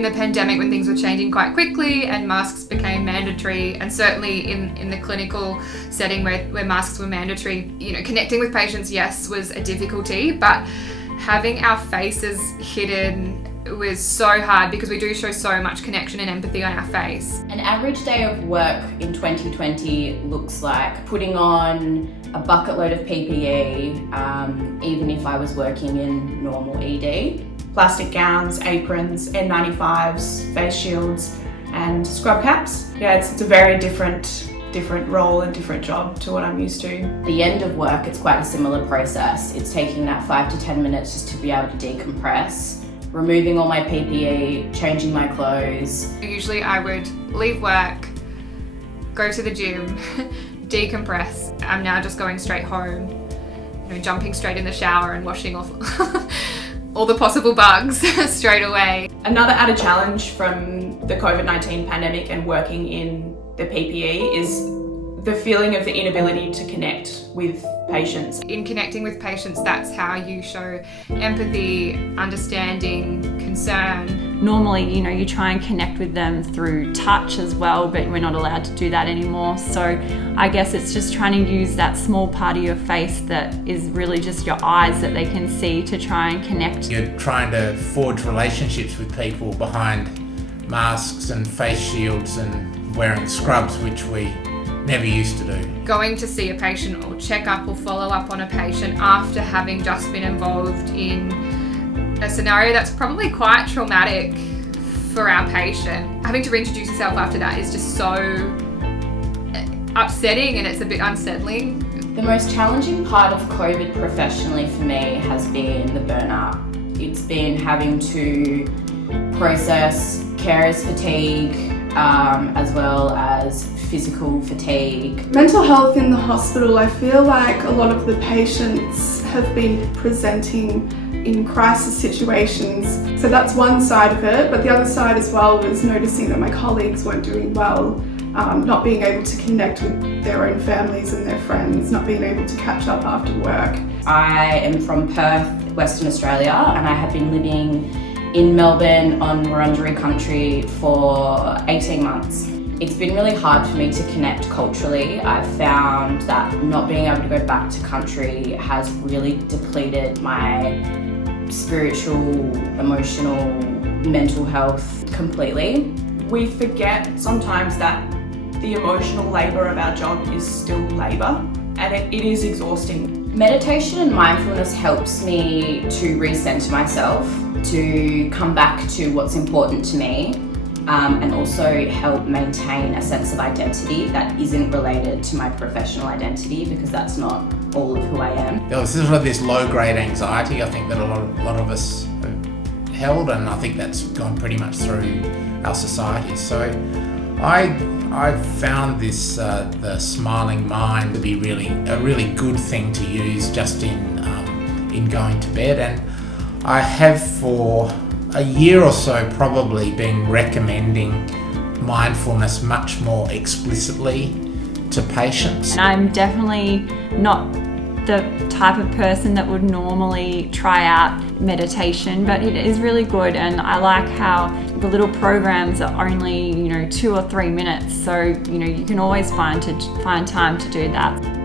in the pandemic when things were changing quite quickly and masks became mandatory, and certainly in the clinical setting where masks were mandatory, connecting with patients, yes, was a difficulty, but having our faces hidden was so hard because we do show so much connection and empathy on our face. An average day of work in 2020 looks like putting on a bucket load of PPE, even if I was working in normal ED. Plastic gowns, aprons, N95s, face shields and scrub caps. Yeah, it's a very different role and different job to what I'm used to. At the end of work, it's quite a similar process. It's taking that 5 to 10 minutes just to be able to decompress, removing all my PPE, changing my clothes. Usually I would leave work, go to the gym, decompress. I'm now just going straight home, jumping straight in the shower and washing off all the possible bugs straight away. Another added challenge from the COVID-19 pandemic and working in the PPE is the feeling of the inability to connect with patients. In connecting with patients, that's how you show empathy, understanding, concern. Normally, you try and connect with them through touch as well, but we're not allowed to do that anymore. So I guess it's just trying to use that small part of your face that is really just your eyes that they can see to try and connect. You're trying to forge relationships with people behind masks and face shields and wearing scrubs, which we never used to do. Going to see a patient or check up or follow up on a patient after having just been involved in a scenario that's probably quite traumatic for our patient. Having to reintroduce yourself after that is just so upsetting, and it's a bit unsettling. The most challenging part of COVID professionally for me has been the burnout. It's been having to process carers fatigue, as well as physical fatigue. Mental health in the hospital, I feel like a lot of the patients have been presenting in crisis situations. So that's one side of it, but the other side as well was noticing that my colleagues weren't doing well, not being able to connect with their own families and their friends, not being able to catch up after work. I am from Perth, Western Australia, and I have been living in Melbourne on Wurundjeri country for 18 months. It's been really hard for me to connect culturally. I've found that not being able to go back to country has really depleted my spiritual, emotional, mental health completely. We forget sometimes that the emotional labour of our job is still labour, and it is exhausting. Meditation and mindfulness helps me to recenter myself, to come back to what's important to me, and also help maintain a sense of identity that isn't related to my professional identity, because that's not all of who I am. There was sort of this low-grade anxiety, I think, that a lot of us have held, and I think that's gone pretty much through our society. So I found this the Smiling Mind to be a really good thing to use just in going to bed, and I have for a year or so probably been recommending mindfulness much more explicitly to patients. I'm definitely not the type of person that would normally try out meditation, but it is really good, and I like how the little programs are only 2 or 3 minutes, so you can always find time to do that.